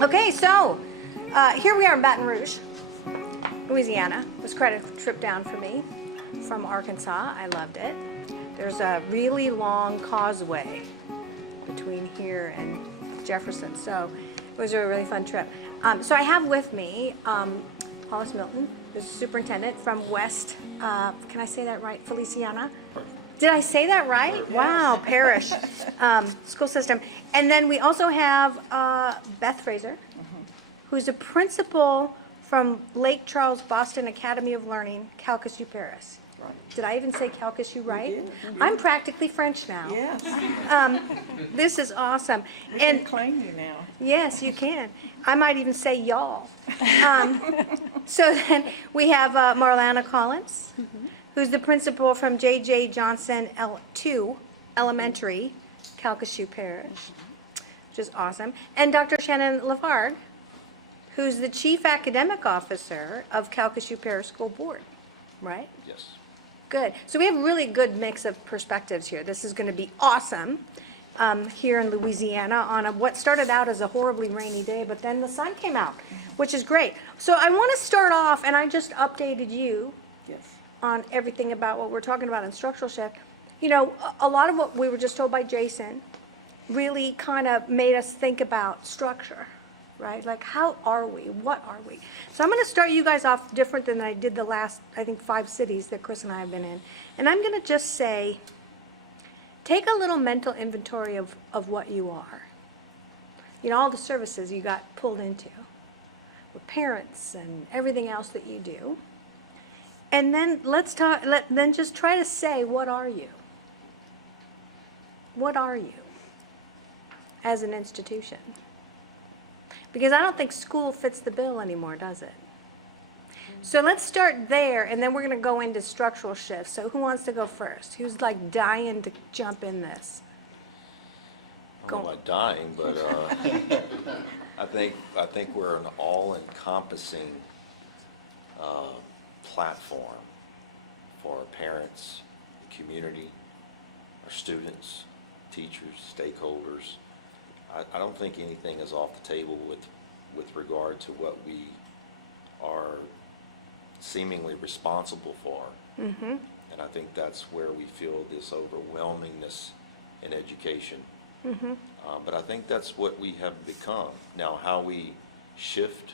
Okay, so here we are in Baton Rouge, Louisiana. It was quite a trip down for me from Arkansas. I loved it. There's a really long causeway between here and Jefferson, so it was a really fun trip. So I have with me Hollis Milton, the superintendent from West, can I say that right, Feliciana? Did I say that right? Yes. Wow, Parish school system. And then we also have Beth Fraser, who's a principal from Lake Charles Boston Academy of Learning, Calcasieu, Parish. Right. Did I even say Calcasieu right? You did. I'm practically French now. Yes. This is awesome. We can claim you now. Yes, you can. I might even say y'all. So then we have Marlana Collins, who's the principal from J.J. Johnson 2 Elementary, Calcasieu Parish, which is awesome. And Dr. Shannon LaFargue, who's the Chief Academic Officer of Calcasieu Parish School Board, right? Yes. Good. So we have a really good mix of perspectives here. This is going to be awesome here in Louisiana on what started out as a horribly rainy day, but then the sun came out, which is great. So I want to start off, and I just updated you on everything about what we're talking about in structural shift. You know, a lot of what we were just told by Jason really kind of made us think about structure, right? Like, how are we? What are we? So I'm going to start you guys off different than I did the last, I think, 5 cities that Chris and I have been in. And I'm going to just say, take a little mental inventory of what you are. You know, all the services you got pulled into with parents and everything else that you do. And then let's talk, then just try to say, what are you? What are you as an institution? Because I don't think school fits the bill anymore, does it? So let's start there, and then we're going to go into structural shifts. So who wants to go first? Who's like dying to jump in this? I don't know about dying, but I think we're an all-encompassing platform for our parents, the community, our students, teachers, stakeholders. I don't think anything is off the table with regard to what we are seemingly responsible for. Mm-hmm. And I think that's where we feel this overwhelmingness in education. Mm-hmm. But I think that's what we have become. Now, how we shift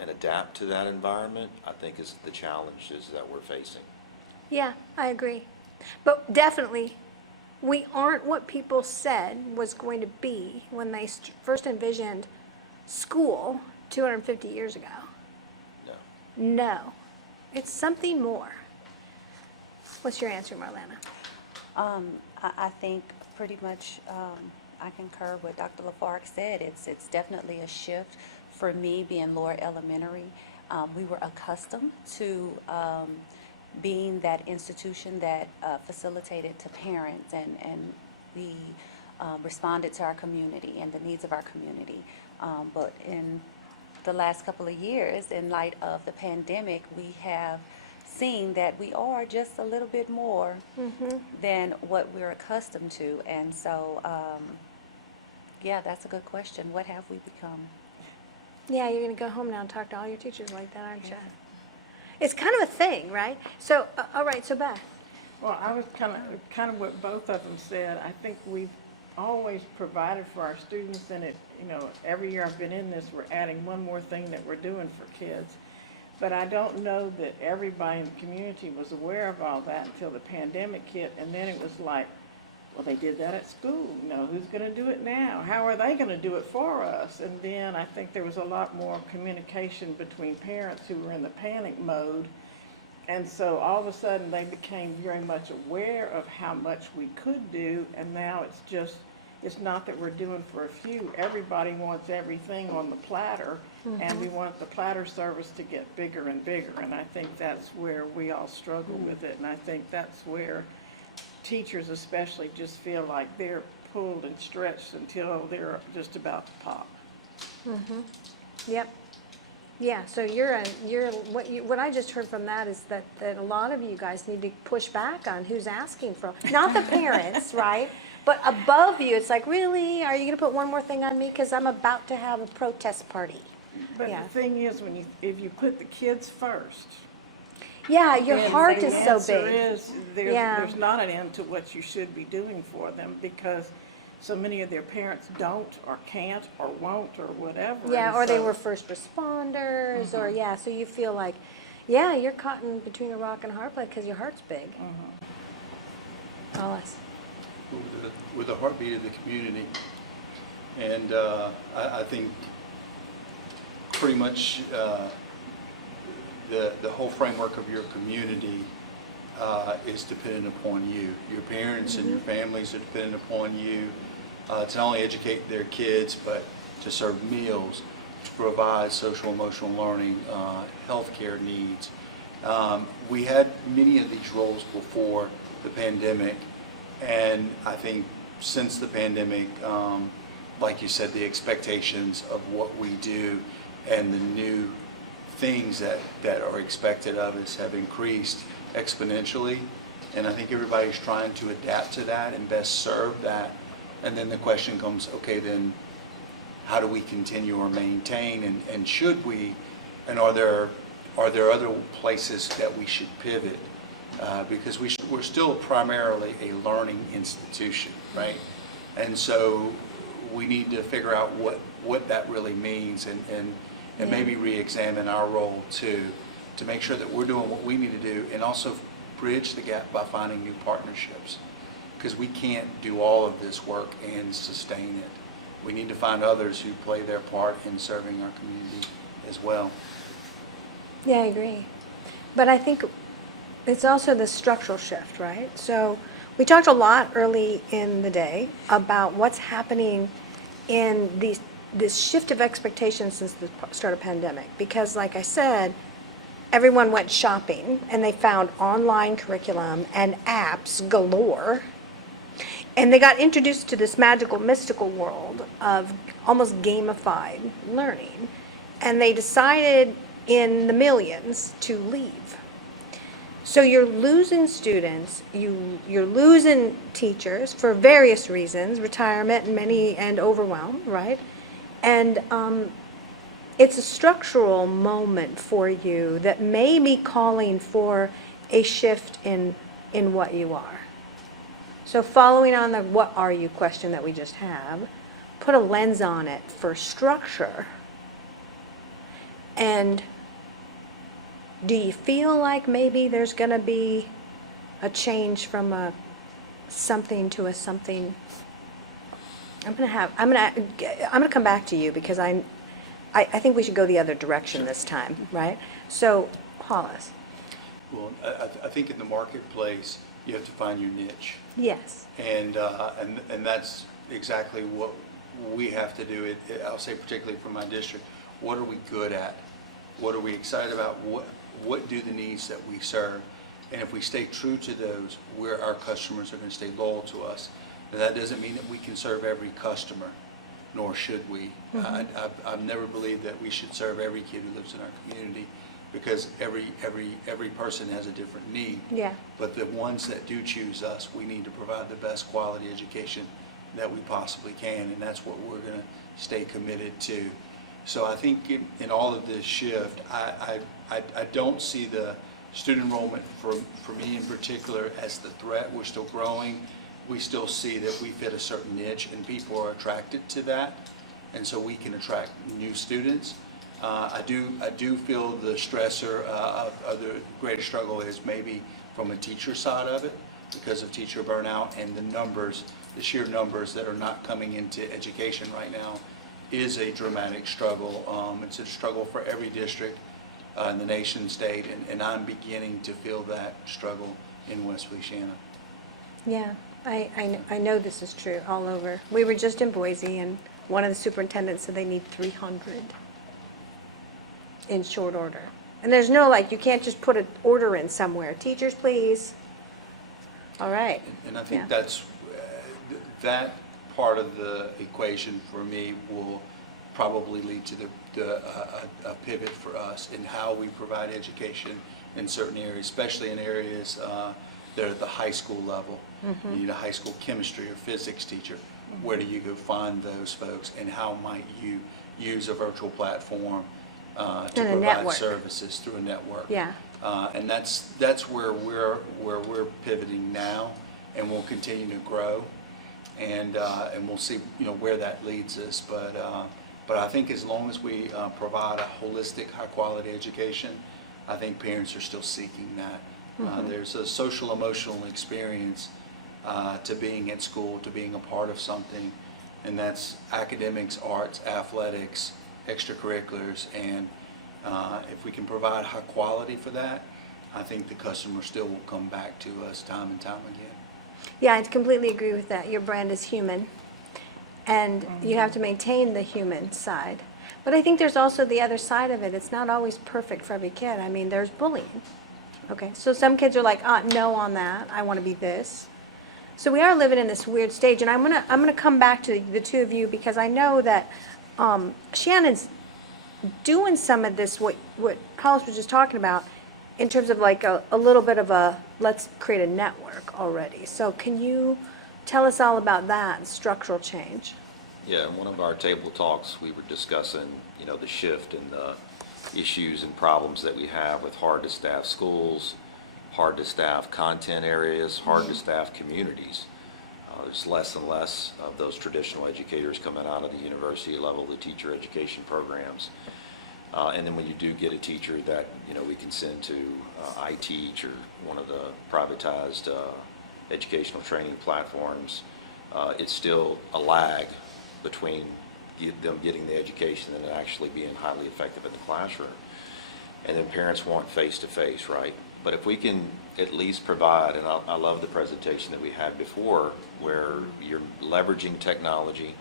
and adapt to that environment, I think, is the challenges that we're facing. Yeah, I agree. But definitely, we aren't what people said was going to be when they first envisioned school 250 years ago. No. No. It's something more. What's your answer, Marlana? I think pretty much I concur with Dr. LaFargue said. It's definitely a shift. For me, being lower elementary, we were accustomed to being that institution that facilitated to parents, and we responded to our community and the needs of our community. But in the last couple of years, in light of the pandemic, we have seen that we are just a little bit more than what we're accustomed to. And so, yeah, that's a good question. What have we become? Yeah, you're going to go home now and talk to all your teachers like that, aren't you? It's kind of a thing, right? So, all right, so Beth. Well, I was kind of what both of them said. I think we've always provided for our students, and every year I've been in this, we're adding one more thing that we're doing for kids. But I don't know that everybody in the community was aware of all that until the pandemic hit, and then it was like, well, they did that at school. Who's going to do it now? How are they going to do it for us? And then I think there was a lot more communication between parents who were in the panic mode. And so all of a sudden they became very much aware of how much we could do. And now it's not that we're doing for a few. Everybody wants everything on the platter. And we want the platter service to get bigger and bigger. And I think that's where we all struggle with it. And I think that's where teachers especially just feel like they're pulled and stretched until they're just about to pop. Yep. Yeah, so what I just heard from that is that a lot of you guys need to push back on who's asking for, not the parents, right? But above you, it's like, really? Are you going to put one more thing on me? Because I'm about to have a protest party. But Yeah. the thing is, if you put the kids first. Yeah, your then heart the is so answer big. is Yeah. there's not an end to what you should be doing for them, because so many of their parents don't or can't or won't or whatever. Yeah, and or they so- were first responders, or yeah, so you feel like, yeah, you're caught in between a rock and a hard place because your heart's big. Hollis. With the heartbeat of the community. And I think pretty much the whole framework of your community is dependent upon you. Your parents and your families are dependent upon you to not only educate their kids, but to serve meals, to provide social emotional learning, healthcare needs. We had many of these roles before the pandemic, and I think since the pandemic, like you said, the expectations of what we do and the new things that are expected of us have increased exponentially, and I think everybody's trying to adapt to that and best serve that. And then the question comes, okay, then how do we continue or maintain, and should we, and are there other places that we should pivot? Because we're still primarily a learning institution, right? And so we need to figure out what that really means, and maybe re-examine our role too, to make sure that we're doing what we need to do, and also bridge the gap by finding new partnerships. Because we can't do all of this work and sustain it. We need to find others who play their part in serving our community as well. Yeah, I agree. But I think it's also the structural shift, right? So we talked a lot early in the day about what's happening in this shift of expectations since the start of pandemic. Because like I said, everyone went shopping and they found online curriculum and apps galore. And they got introduced to this magical, mystical world of almost gamified learning. And they decided in the millions to leave. So you're losing students, you're losing teachers for various reasons, retirement and overwhelm, right? And it's a structural moment for you that may be calling for a shift in what you are. So following on the what are you question that we just have, put a lens on it for structure. And do you feel like maybe there's going to be a change from a something to a something? I'm going to come back to you because I think we should go the other direction this time, right? So, Hollis. Well, I think in the marketplace, you have to find your niche. Yes. And that's exactly what we have to do. I'll say particularly for my district, what are we good at? What are we excited about? What do the needs that we serve? And if we stay true to those, where our customers are going to stay loyal to us. Now, that doesn't mean that we can serve every customer, nor should we. I've never believed that we should serve every kid who lives in our community, because every person has a different need. Yeah. But the ones that do choose us, we need to provide the best quality education that we possibly can, and that's what we're going to stay committed to. So I think in all of this shift, I don't see the student enrollment for me in particular as the threat. We're still growing. We still see that we fit a certain niche, and people are attracted to that, and so we can attract new students. I do feel the stressor of the greatest struggle is maybe from a teacher side of it, because of teacher burnout and the sheer numbers that are not coming into education right now is a dramatic struggle. It's a struggle for every district in the nation state, and I'm beginning to feel that struggle in West Feliciana. Yeah, I know this is true all over. We were just in Boise, and one of the superintendents said they need 300 in short order. And there's no, like, you can't just put an order in somewhere. Teachers, please. All right. And I think Yeah. that's, that part of the equation for me will probably lead to a pivot for us in how we provide education in certain areas, especially in areas that are at the high school level. You need a high school chemistry or physics teacher. Where do you go find those folks, and how might you use a virtual platform to And a provide network. services through a network? Yeah. And that's where we're pivoting now, and we'll continue to grow, and we'll see, you know, where that leads us. But I think as long as we provide a holistic, high-quality education, I think parents are still seeking that. There's a social emotional experience to being at school, to being a part of something, and that's academics, arts, athletics, extracurriculars, and if we can provide high quality for that, I think the customer still will come back to us time and time again. Yeah, I completely agree with that. Your brand is human, and you have to maintain the human side. But I think there's also the other side of it. It's not always perfect for every kid. I mean, there's bullying. Okay, so some kids are like, no on that. I want to be this. So we are living in this weird stage, and I'm gonna come back to the two of you, because I know that Shannon's doing some of this, what Hollis was just talking about, in terms of like a little bit of a, let's create a network already. So can you tell us all about that structural change? Yeah, in one of our table talks, we were discussing, you know, the shift in the issues and problems that we have with hard-to-staff schools, hard-to-staff content areas, hard-to-staff communities. There's less and less of those traditional educators coming out of the university level, the teacher education programs. And then when you do get a teacher that, you know, we can send to iTeach or one of the privatized educational training platforms, it's still a lag between them getting the education and actually being highly effective in the classroom. And then parents want face-to-face, right? But if we can at least provide, and I love the presentation that we had before, where you're leveraging technology,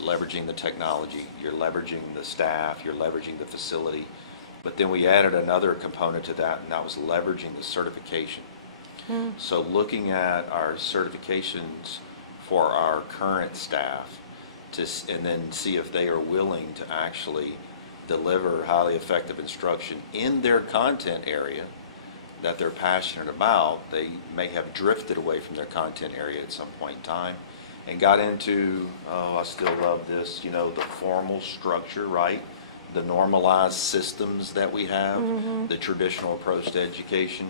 leveraging the technology, you're leveraging the staff, you're leveraging the facility, but then we added another component to that, and that was leveraging the certification. So looking at our certifications for our current staff, and then see if they are willing to actually deliver highly effective instruction in their content area that they're passionate about. They may have drifted away from their content area at some point in time and got into, I still love this, you know, the formal structure, right? The normalized systems that we have, the traditional approach to education.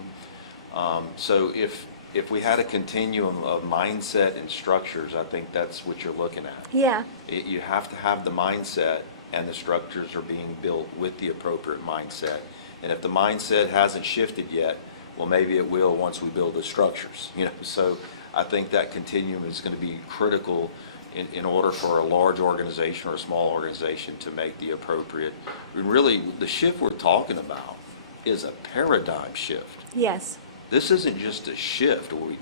So if we had a continuum of mindset and structures, I think that's what you're looking at. Yeah. You have to have the mindset, and the structures are being built with the appropriate mindset. And if the mindset hasn't shifted yet, well, maybe it will once we build the structures. You know, so I think that continuum is going to be critical in order for a large organization or a small organization to make the appropriate. Really, the shift we're talking about is a paradigm shift. Yes. This isn't just a shift where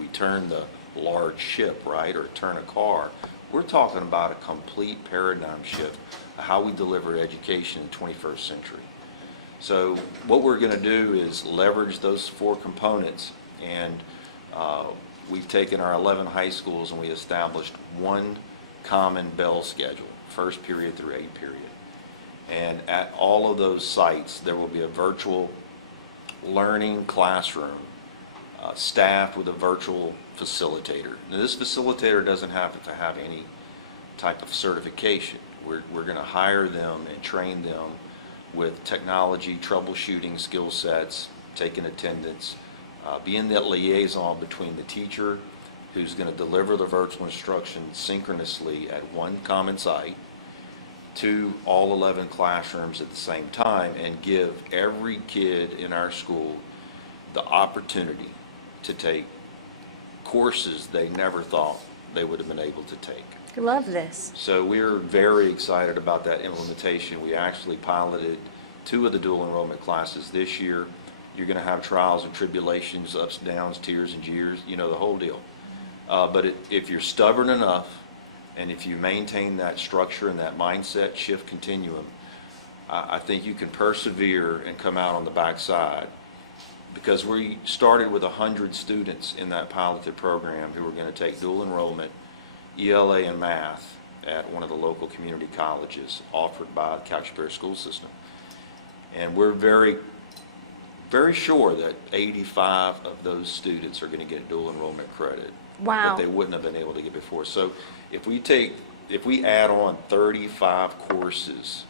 we turn the large ship, right, or turn a car. We're talking about a complete paradigm shift of how we deliver education in the 21st century. So what we're going to do is leverage those four components, and we've taken our 11 high schools and we established one common bell schedule, first period through 8th period. And at all of those sites, there will be a virtual learning classroom staffed with a virtual facilitator. Now, this facilitator doesn't have to have any type of certification. We're going to hire them and train them with technology, troubleshooting skill sets, taking attendance, being that liaison between the teacher who's going to deliver the virtual instruction synchronously at one common site to all 11 classrooms at the same time, and give every kid in our school the opportunity to take courses they never thought they would have been able to take. I love this. So we're very excited about that implementation. We actually piloted 2 of the dual enrollment classes this year. You're going to have trials and tribulations, ups, downs, tears and jeers, you know, the whole deal. But if you're stubborn enough, and if you maintain that structure and that mindset shift continuum, I think you can persevere and come out on the backside. Because we started with 100 students in that piloted program who were going to take dual enrollment, ELA and math at one of the local community colleges offered by the Calcasieu school system. And we're very, very sure that 85 of those students are going to get dual enrollment credit. Wow. That they wouldn't have been able to get before. So if we add on 35 courses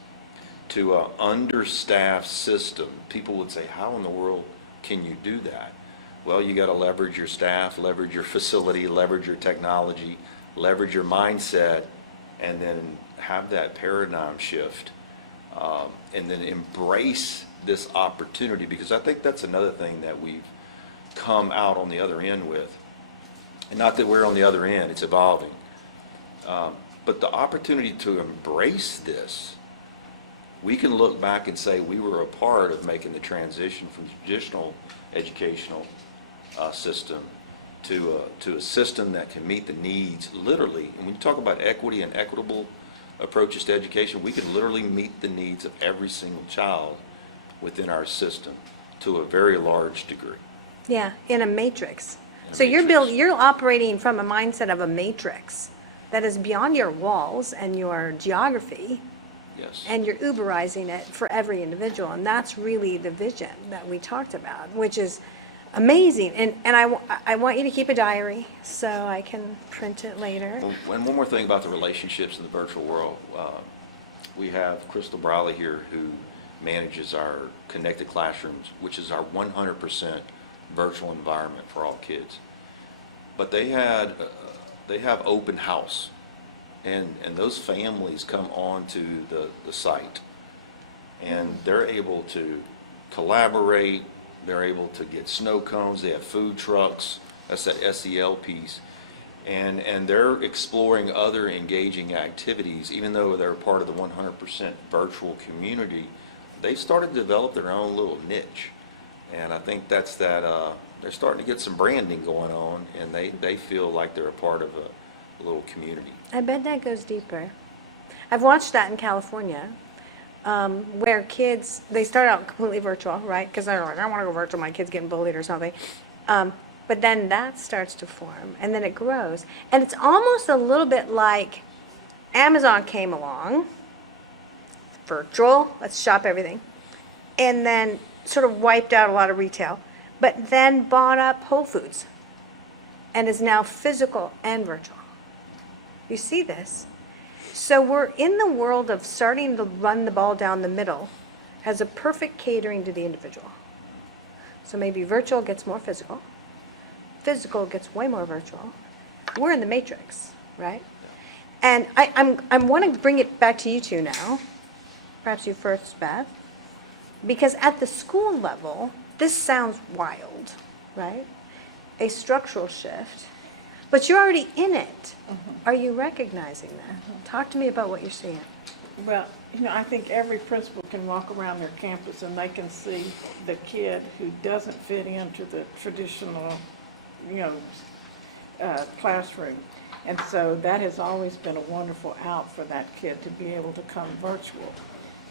to an understaffed system, people would say, how in the world can you do that? Well, you got to leverage your staff, leverage your facility, leverage your technology, leverage your mindset, and then have that paradigm shift, and then embrace this opportunity, because I think that's another thing that we've come out on the other end with. And not that we're on the other end, it's evolving. But the opportunity to embrace this, we can look back and say we were a part of making the transition from traditional educational system to a system that can meet the needs, literally. And when you talk about equity and equitable approaches to education, we can literally meet the needs of every single child within our system to a very large degree. Yeah, in a matrix. In a So matrix. you're operating from a mindset of a matrix that is beyond your walls and your geography, Yes. and you're Uberizing it for every individual. And that's really the vision that we talked about, which is amazing. And I want you to keep a diary so I can print it later. Well, and one more thing about the relationships in the virtual world. We have Crystal Briley here who manages our Connected Classrooms, which is our 100% virtual environment for all kids. But they have open house, and those families come onto the site, and they're able to collaborate. They're able to get snow cones. They have food trucks. That's that SEL piece. And they're exploring other engaging activities, even though they're part of the 100% virtual community. They've started to develop their own little niche. And I think that's that, they're starting to get some branding going on, and they feel like they're a part of a little community. I bet that goes deeper. I've watched that in California, where kids, they start out completely virtual, right? Because they're like, I want to go virtual, my kid's getting bullied or something. But then that starts to form, and then it grows. And it's almost a little bit like Amazon came along, virtual, let's shop everything, and then sort of wiped out a lot of retail, but then bought up Whole Foods, and is now physical and virtual. You see this? So we're in the world of starting to run the ball down the middle as a perfect catering to the individual. So maybe virtual gets more physical. Physical gets way more virtual. We're in the matrix, right? And I want to bring it back to you two now. Perhaps you first, Beth. Because at the school level, this sounds wild, right? A structural shift. But you're already in it. Are you recognizing that? Talk to me about what you're seeing. Well, I think every principal can walk around their campus and they can see the kid who doesn't fit into the traditional, classroom. And so that has always been a wonderful out for that kid to be able to come virtual.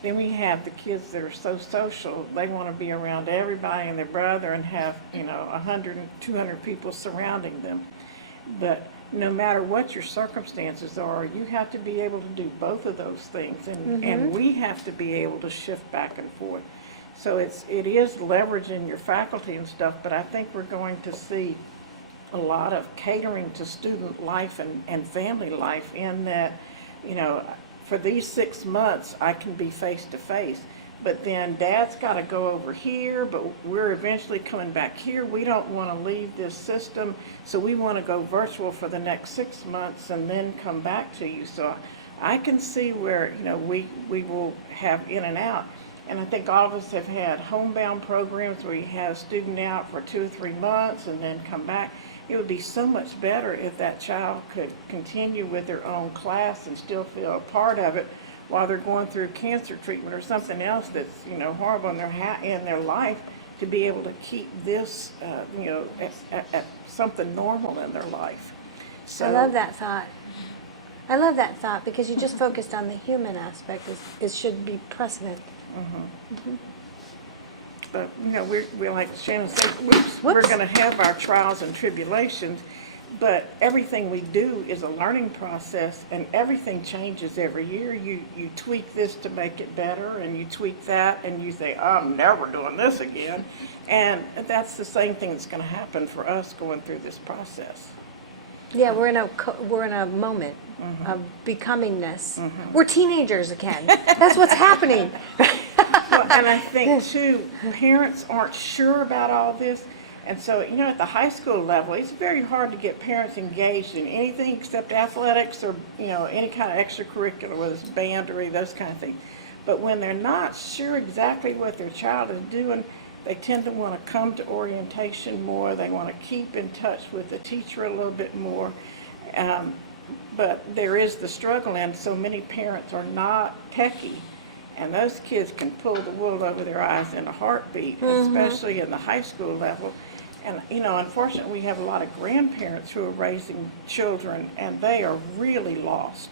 Then we have the kids that are so social, they want to be around everybody and their brother and have, 100 and 200 people surrounding them. But no matter what your circumstances are, you have to be able to do both of those things, and we have to be able to shift back and forth. So it is leveraging your faculty and stuff, but I think we're going to see a lot of catering to student life and family life in that, for these 6 months, I can be face to face. But then Dad's got to go over here, but we're eventually coming back here. We don't want to leave this system, so we want to go virtual for the next 6 months and then come back to you. So I can see where, we will have in and out. And I think all of us have had homebound programs where you have a student out for 2 or 3 months and then come back. It would be so much better if that child could continue with their own class and still feel a part of it while they're going through cancer treatment or something else that's, horrible in their life, to be able to keep this, at something normal in their life. So I love that thought. I love that thought because you just focused on the human aspect. It should be precedent. But, we're like Shannon said, we're going to have our trials and tribulations, But everything we do is a learning process, and everything changes every year. You tweak this to make it better, and you tweak that, and you say, I'm never doing this again. And that's the same thing that's going to happen for us going through this process. Yeah, we're in a moment of becoming this. We're teenagers again. That's what's happening. Well, and I think too, parents aren't sure about all this. And so, at the high school level, it's very hard to get parents engaged in anything except athletics or, any kind of extracurricular, whether it's band or those kind of things. But when they're not sure exactly what their child is doing, they tend to want to come to orientation more. They want to keep in touch with the teacher a little bit more. But there is the struggle, and so many parents are not techie. And those kids can pull the wool over their eyes in a heartbeat, especially in the high school level. And, unfortunately, we have a lot of grandparents who are raising children, and they are really lost.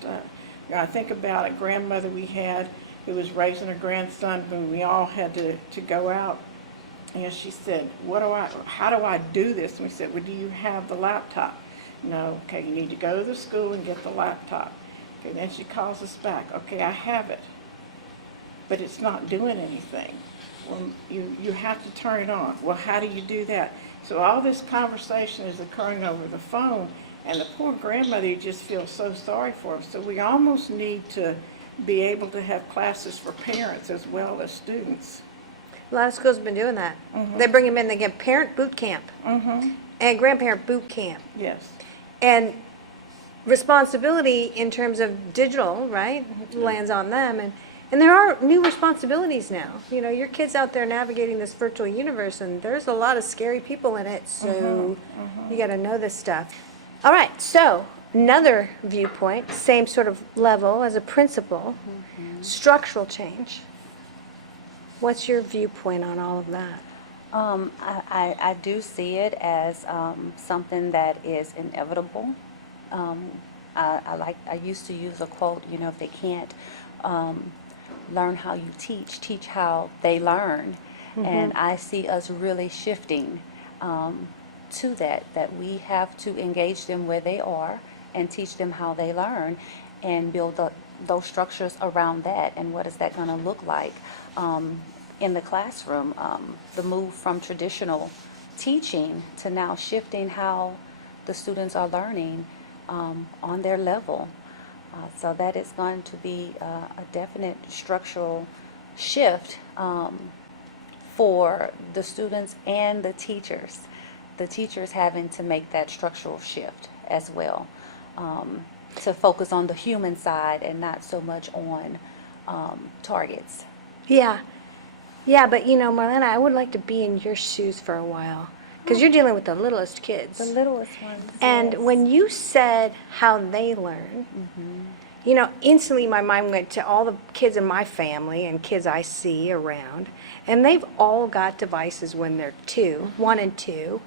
I think about a grandmother we had who was raising a grandson when we all had to go out. And she said, how do I do this? And we said, well, do you have the laptop? No. Okay, you need to go to the school and get the laptop. Okay, then she calls us back. Okay, I have it, but it's not doing anything. Well, you have to turn it on. Well, how do you do that? So all this conversation is occurring over the phone, and the poor grandmother, you just feel so sorry for them. So we almost need to be able to have classes for parents as well as students. A lot of schools have been doing that. They bring them in, they get parent boot camp and grandparent boot camp. Yes. And responsibility in terms of digital, right, lands on them. And there are new responsibilities now. Your kid's out there navigating this virtual universe, and there's a lot of scary people in it, so you got to know this stuff. All right, so another viewpoint, same sort of level as a principal, structural change. What's your viewpoint on all of that? I do see it as something that is inevitable. I used to use a quote, if they can't learn how you teach how they learn. And I see us really shifting to that we have to engage them where they are and teach them how they learn and build those structures around that. And what is that going to look like in the classroom? The move from traditional teaching to now shifting how the students are learning on their level. So that is going to be a definite structural shift for the students and the teachers. The teachers having to make that structural shift as well, to focus on the human side and not so much on targets. Yeah, but Marlana, I would like to be in your shoes for a while, because you're dealing with the littlest kids. The littlest ones. And yes. when you said how they learn, instantly my mind went to all the kids in my family and kids I see around, and they've all got devices when they're 1 and 2,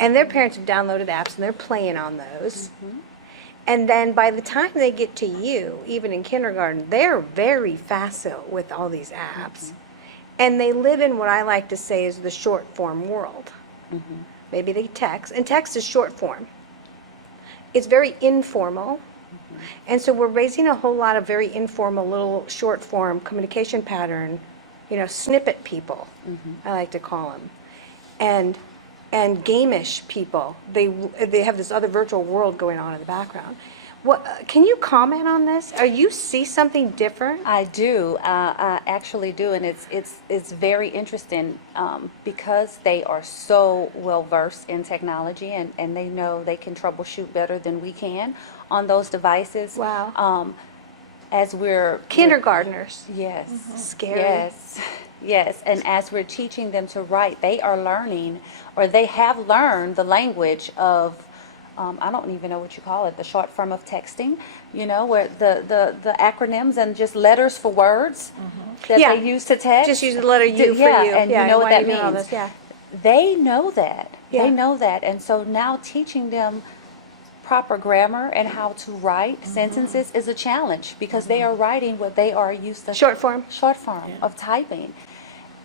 and their parents have downloaded apps and they're playing on those. And then by the time they get to you, even in kindergarten, they're very facile with all these apps. And they live in what I like to say is the short form world. Maybe they text, and text is short form. It's very informal. And so we're raising a whole lot of very informal little short form communication pattern, snippet people, I like to call them. And game-ish people. They have this other virtual world going on in the background. Can you comment on this? Or you see something different? I do. I actually do, and it's very interesting because they are so well versed in technology, and they know they can troubleshoot better than we can on those devices. Wow. As we're Kindergartners. yes, Scary. yes, and as we're teaching them to write, they are learning, or they have learned the language of. I don't even know what you call it, the short form of texting, where the acronyms and just letters for words that Yeah. they use to text. Just use the letter U for yeah, you. and you know what why that do you all means. this? Yeah. They know that. Yeah. They know that. And so now teaching them proper grammar and how to write sentences is a challenge because they are writing what they are used to. Short form. Short form of typing.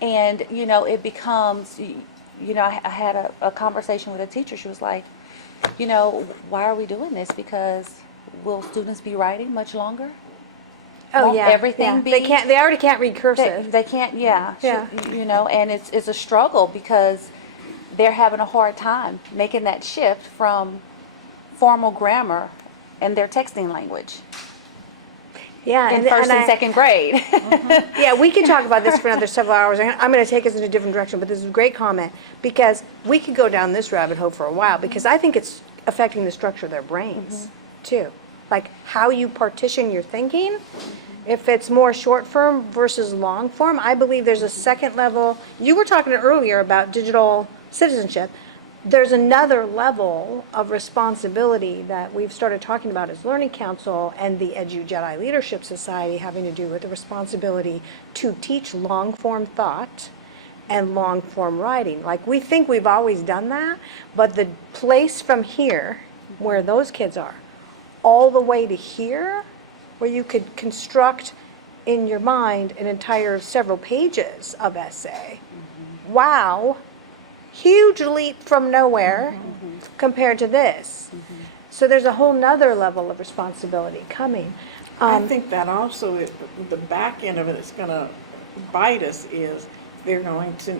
And, it becomes, I had a conversation with a teacher. She was like, why are we doing this? Because will students be writing much longer? Oh, Won't yeah. everything yeah. be- They already can't read cursive. They can't, yeah. Yeah. And it's a struggle because they're having a hard time making that shift from formal grammar and their texting language Yeah, in first and second grade. Yeah, we could talk about this for another several hours. I'm going to take us in a different direction, but this is a great comment because we could go down this rabbit hole for a while because I think it's affecting the structure of their brains too. Like how you partition your thinking. If it's more short form versus long form, I believe there's a second level. You were talking earlier about digital citizenship. There's another level of responsibility that we've started talking about as Learning Council and the EduJedi Leadership Society having to do with the responsibility to teach long-form thought and long-form writing. Like, we think we've always done that, but the place from here, where those kids are, all the way to here, where you could construct in your mind an entire several pages of essay. Wow. Huge leap from nowhere compared to this. So there's a whole nother level of responsibility coming. I think that also, the back end of it that's going to bite us is they're going to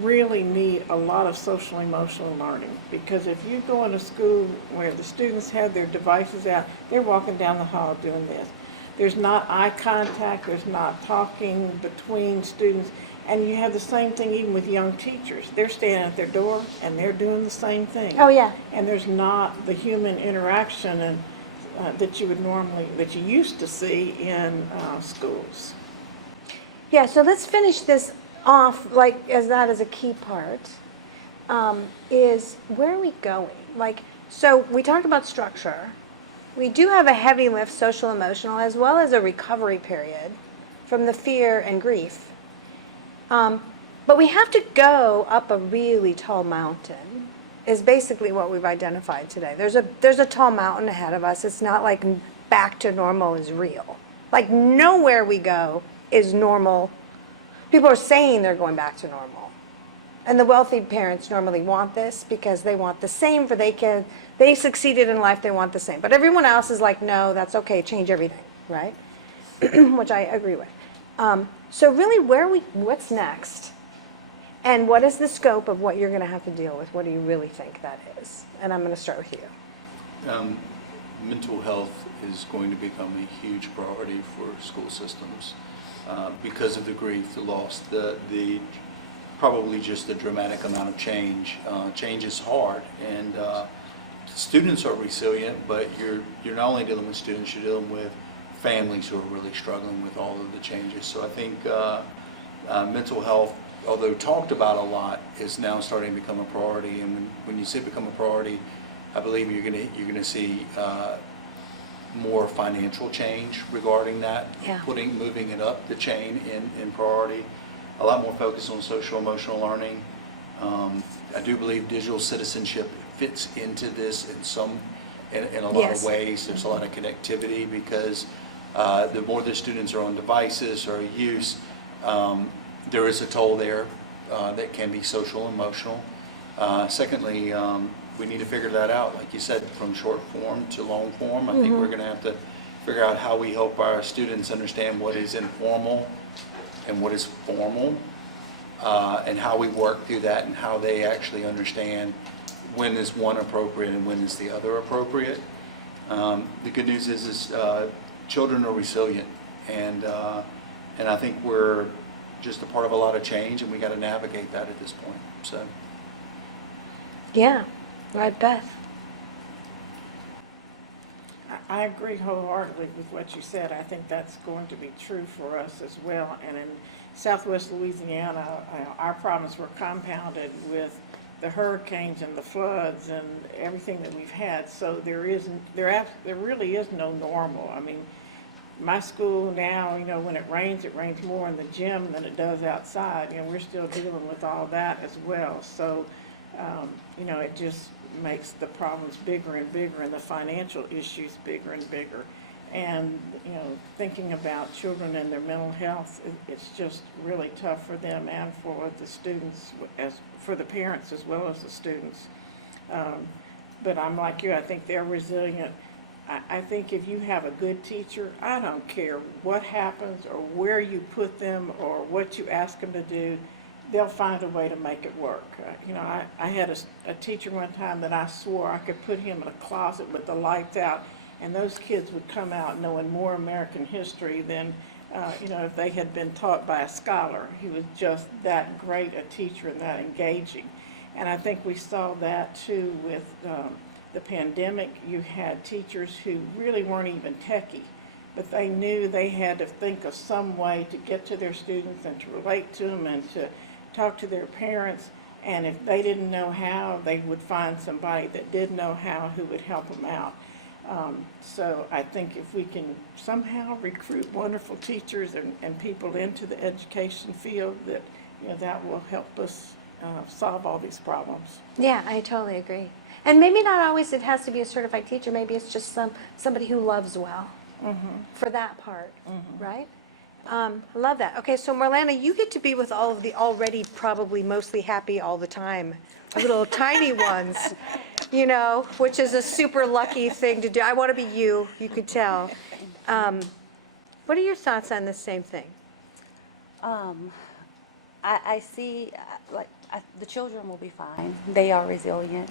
really need a lot of social emotional learning. Because if you go into school where the students have their devices out, they're walking down the hall doing this. There's not eye contact, there's not talking between students. And you have the same thing even with young teachers. They're standing at their door and they're doing the same thing. Oh, yeah. And there's not the human interaction and that you used to see in schools. Yeah, so let's finish this off, like, as that is a key part, is where are we going? Like, so we talked about structure. We do have a heavy lift, social, emotional, as well as a recovery period from the fear and grief. But we have to go up a really tall mountain, is basically what we've identified today. There's a tall mountain ahead of us. It's not like back to normal is real. Like, nowhere we go is normal. People are saying they're going back to normal. And the wealthy parents normally want this because they want the same for their kid. They succeeded in life, they want the same. But everyone else is like, no, that's okay, change everything, right? Which I agree with. So really, what's next? And what is the scope of what you're going to have to deal with? What do you really think that is? And I'm going to start with you. Mental health is going to become a huge priority for school systems because of the grief, the loss, the probably just the dramatic amount of change. Change is hard, and students are resilient, but you're not only dealing with students, you're dealing with families who are really struggling with all of the changes. So I think mental health, although talked about a lot, is now starting to become a priority. And when you say become a priority, I believe you're going to see more financial change regarding that, Yeah. moving it up the chain in priority. A lot more focus on social emotional learning. I do believe digital citizenship fits into this in a lot Yes. of ways. There's a lot of connectivity because the more the students are on devices or use, there is a toll there that can be social, emotional. Secondly, we need to figure that out, like you said, from short form to long form. I think we're going to have to figure out how we help our students understand what is informal and what is formal, and how we work through that and how they actually understand when is one appropriate and when is the other appropriate. The good news is children are resilient, and I think we're just a part of a lot of change, and we got to navigate that at this point. So, Yeah, right, Beth. I agree wholeheartedly with what you said. I think that's going to be true for us as well. And in Southwest Louisiana, our problems were compounded with the hurricanes and the floods and everything that we've had. So there really is no normal. I mean, my school now, when it rains more in the gym than it does outside. We're still dealing with all that as well. So, it just makes the problems bigger and bigger and the financial issues bigger and bigger. And, thinking about children and their mental health, it's just really tough for them and for the students, for the parents as well as the students. But I'm like you, I think they're resilient. I think if you have a good teacher, I don't care what happens or where you put them or what you ask them to do, they'll find a way to make it work. I had a teacher one time that I swore I could put him in a closet with the lights out, and those kids would come out knowing more American history than, if they had been taught by a scholar. He was just that great a teacher and that engaging. And I think we saw that too with the pandemic. You had teachers who really weren't even techie, but they knew they had to think of some way to get to their students and to relate to them and to talk to their parents. And if they didn't know how, they would find somebody that did know how who would help them out. So I think if we can somehow recruit wonderful teachers and people into the education field, that will help us solve all these problems. Yeah, I totally agree. And maybe not always it has to be a certified teacher. Maybe it's just somebody who loves well for that part, right? I love that. Okay, so Marlana, you get to be with all of the already probably mostly happy all the time little tiny ones, which is a super lucky thing to do. I want to be you could tell. What are your thoughts on the same thing? I see, the children will be fine. They are resilient.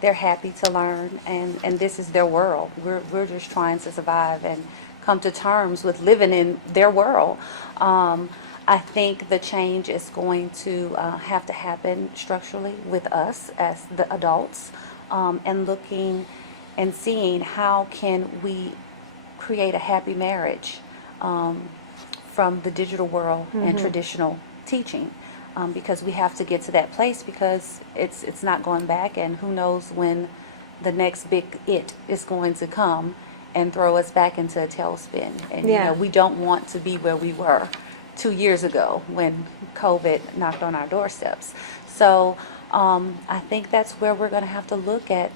They're happy to learn, and this is their world. We're just trying to survive and come to terms with living in their world. I think the change is going to have to happen structurally with us as the adults, and looking and seeing how can we create a happy marriage from the digital world and traditional teaching, because we have to get to that place, because it's not going back, and who knows when the next big it is going to come and throw us back into a tailspin. And we don't want to be where we were 2 years ago when COVID knocked on our doorsteps. So I think that's where we're going to have to look at,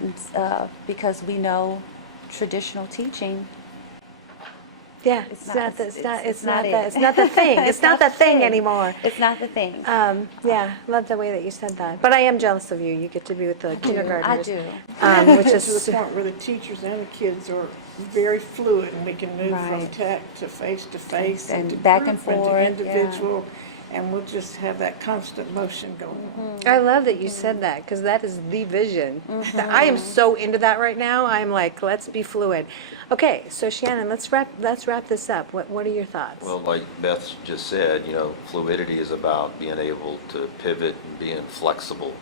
because we know traditional teaching. Yeah, it's not the thing. It's not the thing anymore. It's not the thing. Yeah, love the way that you said that. But I am jealous of you. You get to be with the kindergartners. I do. Which To is the point where the teachers and the kids are very fluid, and we can move from Right. tech to face-to-face And to back group and forth, to individual, and we'll just have that constant motion going on. I love that you said that, because that is the vision. I am so into that right now. I'm like, let's be fluid. Okay, so Shannon, let's wrap this up. What are your thoughts? Well, like Beth just said, fluidity is about being able to pivot and being flexible.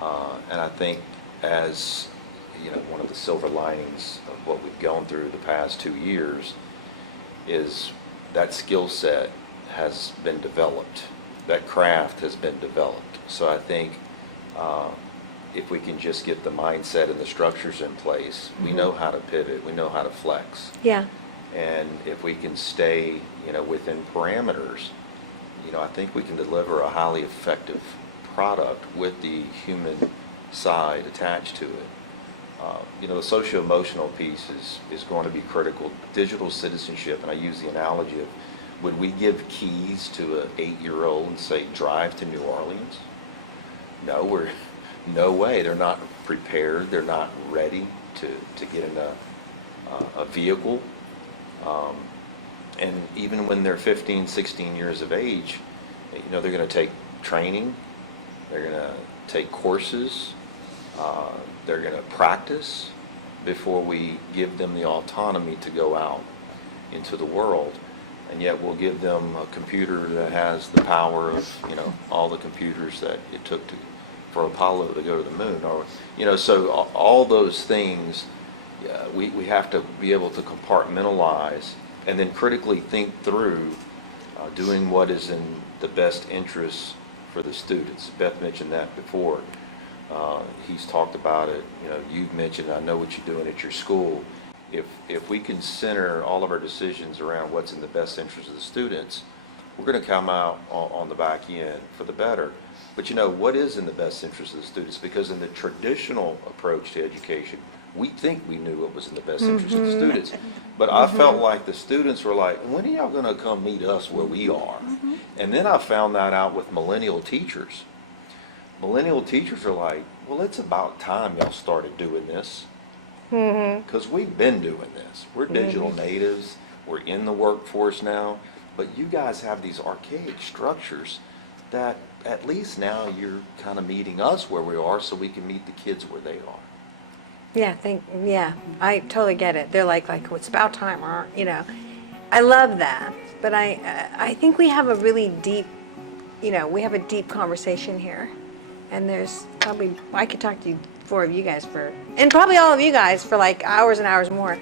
And I think as, one of the silver linings of what we've gone through the past 2 years is that skill set has been developed. That craft has been developed. So I think if we can just get the mindset and the structures in place, we know how to pivot, we know how to flex. Yeah. And if we can stay, within parameters, I think we can deliver a highly effective product with the human side attached to it. The socio-emotional piece is going to be critical. Digital citizenship, and I use the analogy of, would we give keys to an 8-year-old and say, drive to New Orleans? No way. They're not prepared. They're not ready to get in a vehicle. And even when they're 15, 16 years of age, they're going to take training. They're going to take courses. They're going to practice before we give them the autonomy to go out into the world. And yet we'll give them a computer that has the power of, all the computers that it took for Apollo to go to the moon. Or, so all those things, we have to be able to compartmentalize and then critically think through doing what is in the best interest for the students. Beth mentioned that before. He's talked about it. You've mentioned, I know what you're doing at your school. If we can center all of our decisions around what's in the best interest of the students, we're going to come out on the back end for the better. But what is in the best interest of the students? Because in the traditional approach to education, we think we knew what was in the best interest of the students. But I felt like the students were like, when are y'all gonna come meet us where we are? And then I found that out with millennial teachers. Millennial teachers are like, well, it's about time y'all started doing this. Because we've been doing this. We're digital natives. We're in the workforce now. But you guys have these archaic structures that at least now you're kind of meeting us where we are so we can meet the kids where they are. Yeah, I totally get it. They're like, it's about time, or, you know. I love that. But I think we have a really deep, we have a deep conversation here. And there's probably, I could talk to you, 4 of you guys and probably all of you guys for like hours and hours more.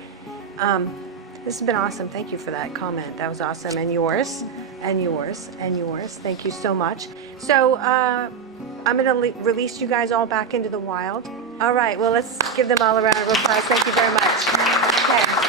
This has been awesome. Thank you for that comment. That was awesome. And yours, and yours, and yours. Thank you so much. So I'm going to release you guys all back into the wild. All right. Well, let's give them all a round of applause. Thank you very much. Okay.